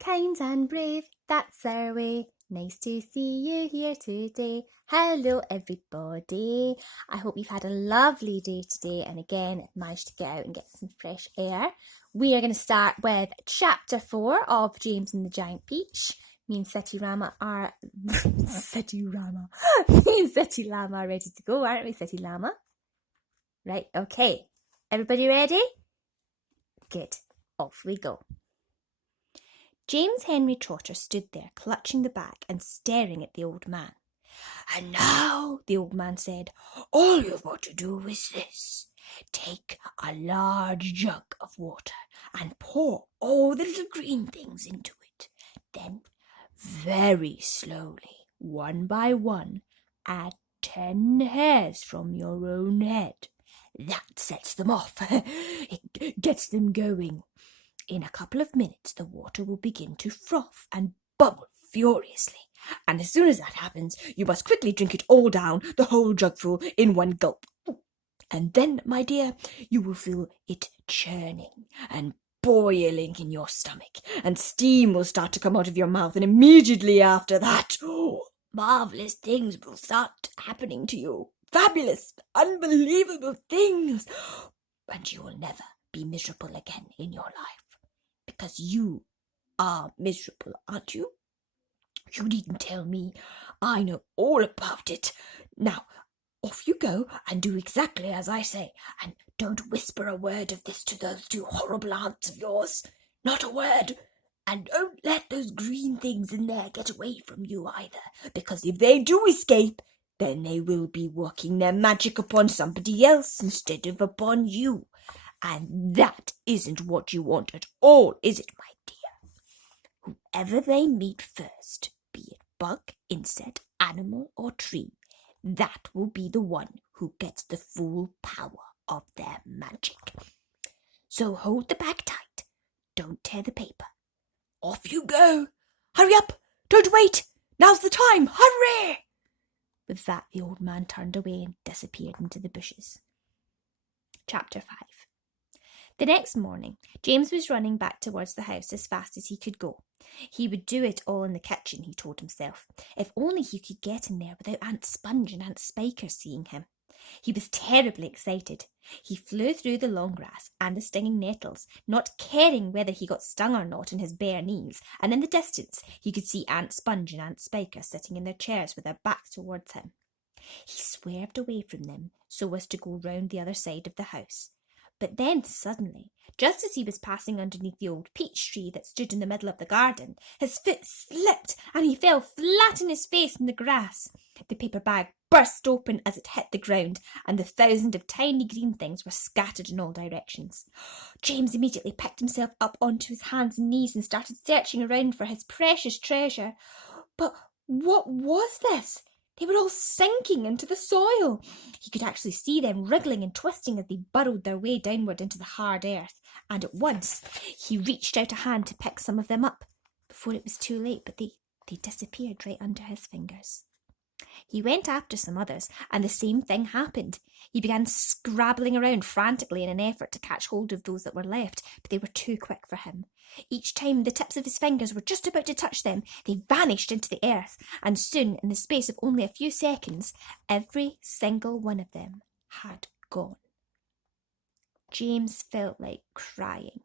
Kind and brave, that's our way. Nice to see you here today. Hello everybody. I hope you've had a lovely day today and again managed to get out and get some fresh air. We are going to start with chapter 4 of James and the Giant Peach. Me and Seti Lama are me and Seti Lama are ready to go, aren't we, Seti Lama? Right, okay. Everybody ready? Good. Off we go. James Henry Trotter stood there, clutching the bag and staring at the old man. "And now," the old man said, "all you've got to do is this. Take a large jug of water and pour all the little green things into it. Then, very slowly, one by one, add 10 hairs from your own head. That sets them off. It gets them going. In a couple of minutes, the water will begin to froth and bubble furiously. And as soon as that happens, you must quickly drink it all down, the whole jugful, in one gulp. And then, my dear, you will feel it churning and boiling in your stomach, and steam will start to come out of your mouth, and immediately after that, marvellous things will start happening to you. Fabulous, unbelievable things. And you will never be miserable again in your life. Because you are miserable, aren't you? You needn't tell me. I know all about it. Now, off you go and do exactly as I say. And don't whisper a word of this to those two horrible aunts of yours. Not a word. And don't let those green things in there get away from you either. Because if they do escape, then they will be working their magic upon somebody else instead of upon you. And that isn't what you want at all, is it, my dear? Whoever they meet first, be it bug, insect, animal, or tree, that will be the one who gets the full power of their magic. So hold the bag tight. Don't tear the paper. Off you go. Hurry up. Don't wait. Now's the time. Hurry. With that, the old man turned away and disappeared into the bushes. Chapter 5. The next morning, James was running back towards the house as fast as he could go. He would do it all in the kitchen, he told himself. If only he could get in there without Aunt Sponge and Aunt Spiker seeing him. He was terribly excited. He flew through the long grass and the stinging nettles, not caring whether he got stung or not in his bare knees, and in the distance he could see Aunt Sponge and Aunt Spiker sitting in their chairs with their backs towards him. He swerved away from them so as to go round the other side of the house. But then suddenly, just as he was passing underneath the old peach tree that stood in the middle of the garden, his foot slipped and he fell flat on his face in the grass. The paper bag burst open as it hit the ground, and the thousands of tiny green things were scattered in all directions. James immediately picked himself up onto his hands and knees and started searching around for his precious treasure. But what was this? They were all sinking into the soil. He could actually see them wriggling and twisting as they burrowed their way downward into the hard earth, and at once he reached out a hand to pick some of them up before it was too late, but they disappeared right under his fingers. He went after some others, and the same thing happened. He began scrabbling around frantically in an effort to catch hold of those that were left, but they were too quick for him. Each time the tips of his fingers were just about to touch them, they vanished into the earth, and soon, in the space of only a few seconds, every single one of them had gone. James felt like crying.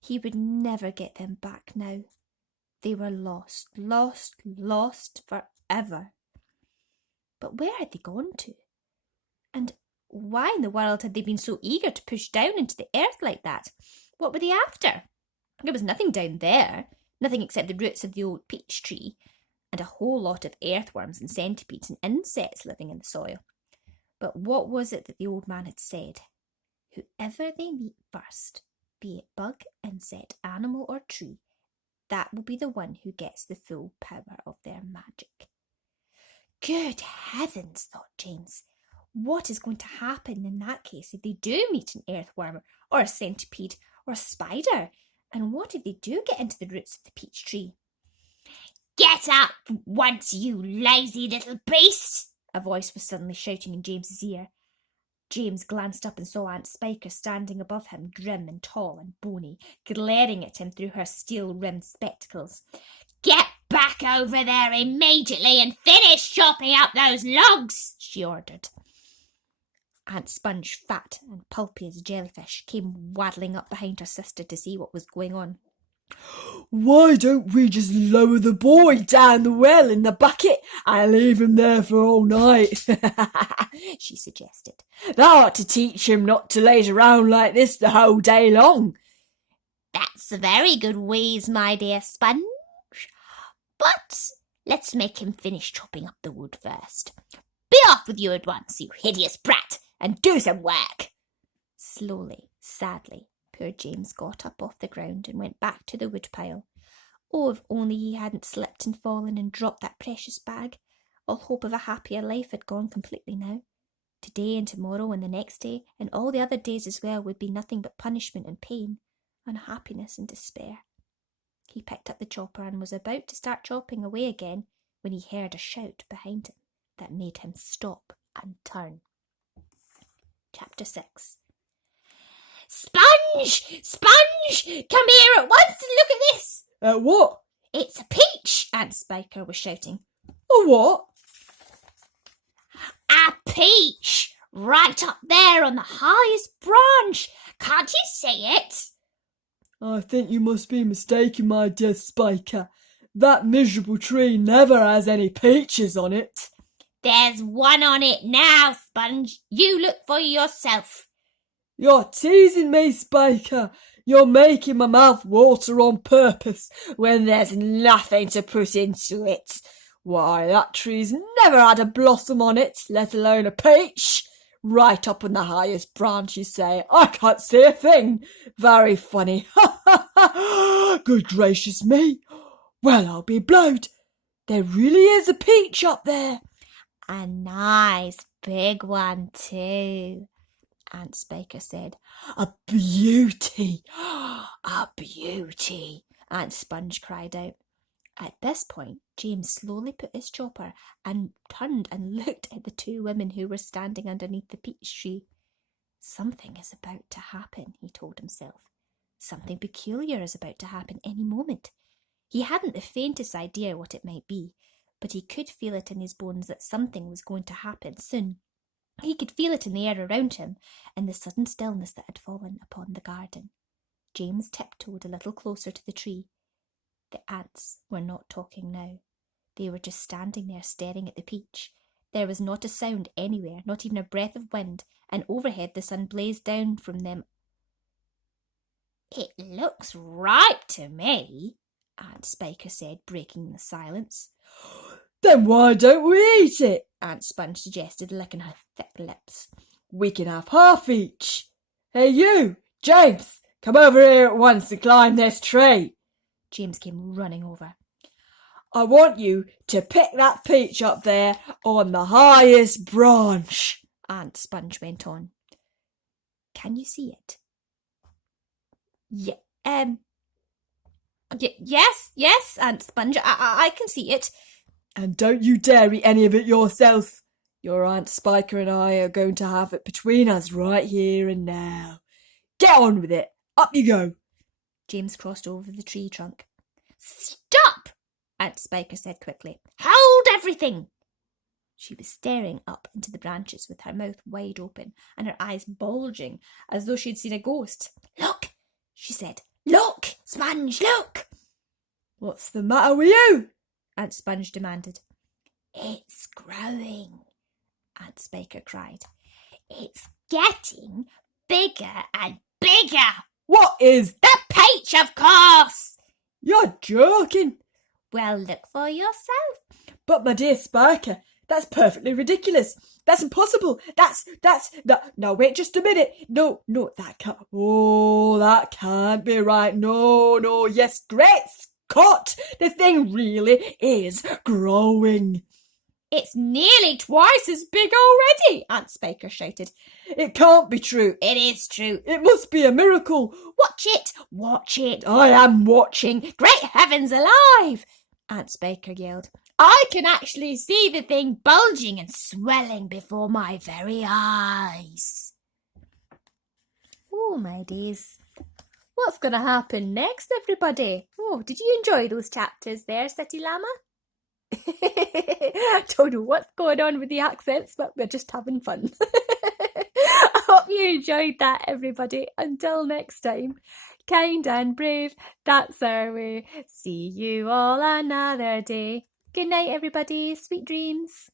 He would never get them back now. They were lost, lost, lost forever. But where had they gone to? And why in the world had they been so eager to push down into the earth like that? What were they after? There was nothing down there, nothing except the roots of the old peach tree, and a whole lot of earthworms and centipedes and insects living in the soil. But what was it that the old man had said? Whoever they meet first, be it bug, insect, animal, or tree, that will be the one who gets the full power of their magic. Good heavens, thought James. What is going to happen in that case if they do meet an earthworm or a centipede or a spider? And what if they do get into the roots of the peach tree? "Get up once, you lazy little beast!" a voice was suddenly shouting in James's ear. James glanced up and saw Aunt Spiker standing above him, grim and tall and bony, glaring at him through her steel-rimmed spectacles. "Get back over there immediately and finish chopping up those logs," she ordered. Aunt Sponge, fat and pulpy as a jellyfish, came waddling up behind her sister to see what was going on. "Why don't we just lower the boy down the well in the bucket and leave him there for all night?" she suggested. "That ought to teach him not to laze around like this the whole day long." "That's a very good wheeze, my dear Sponge. But let's make him finish chopping up the wood first. Be off with you at once, you hideous brat, and do some work." Slowly, sadly, poor James got up off the ground and went back to the woodpile. Oh, if only he hadn't slipped and fallen and dropped that precious bag. All hope of a happier life had gone completely now. Today and tomorrow and the next day and all the other days as well would be nothing but punishment and pain, unhappiness and despair. He picked up the chopper and was about to start chopping away again when he heard a shout behind him that made him stop and turn. Chapter 6. "Sponge! Sponge! Come here at once and look at this!" What? "It's a peach!" Aunt Spiker was shouting. A what?" "A peach! Right up there on the highest branch! Can't you see it?" "I think you must be mistaken, my dear Spiker. That miserable tree never has any peaches on it." "There's one on it now, Sponge. You look for yourself." "You're teasing me, Spiker. You're making my mouth water on purpose when there's nothing to put into it. Why, that tree's never had a blossom on it, let alone a peach. Right up on the highest branch, you say. I can't see a thing. Very funny. Good gracious me. Well, I'll be blowed. There really is a peach up there." "A nice big one too," Aunt Spiker said. "A beauty. A beauty," Aunt Sponge cried out. At this point, James slowly put his chopper and turned and looked at the two women who were standing underneath the peach tree. Something is about to happen, he told himself. Something peculiar is about to happen any moment. He hadn't the faintest idea what it might be, but he could feel it in his bones that something was going to happen soon. He could feel it in the air around him, in the sudden stillness that had fallen upon the garden. James tiptoed a little closer to the tree. The ants were not talking now. They were just standing there staring at the peach. There was not a sound anywhere, not even a breath of wind, and overhead the sun blazed down from them. "It looks ripe to me," Aunt Spiker said, breaking the silence. "Then why don't we eat it?" Aunt Sponge suggested, licking her thick lips. "We can have half each. Hey you, James, come over here at once and climb this tree." James came running over. "I want you to pick that peach up there on the highest branch," Aunt Sponge went on. "Can you see it?" Yes, Aunt Sponge, I can see it." "And don't you dare eat any of it yourself. Your Aunt Spiker and I are going to have it between us right here and now. Get on with it. Up you go." James crossed over the tree trunk. "Stop!" Aunt Spiker said quickly. "Hold everything!" She was staring up into the branches with her mouth wide open and her eyes bulging as though she had seen a ghost. "Look," she said. "Look, Sponge, look!" "What's the matter with you?" Aunt Sponge demanded. "It's growing," Aunt Spiker cried. "It's getting bigger and bigger." "What is "The peach, of course!" You're joking." "Well, look for yourself." "But my dear Spiker, that's perfectly ridiculous. That's impossible. No, wait just a minute. No, that can't be right. No, yes, great Scott, the thing really is growing." "It's nearly twice as big already," Aunt Spiker shouted. "It can't be true." "It is true." "It must be a miracle." Watch it. "I am watching." "Great heavens alive!" Aunt Spiker yelled. I can actually see the thing bulging and swelling before my very eyes. Oh, my days. What's going to happen next, everybody? Oh, did you enjoy those chapters there, City Llama? I don't know what's going on with the accents, but we're just having fun. I hope you enjoyed that, everybody. Until next time, kind and brave, that's our way. See you all another day. Good night, everybody. Sweet dreams.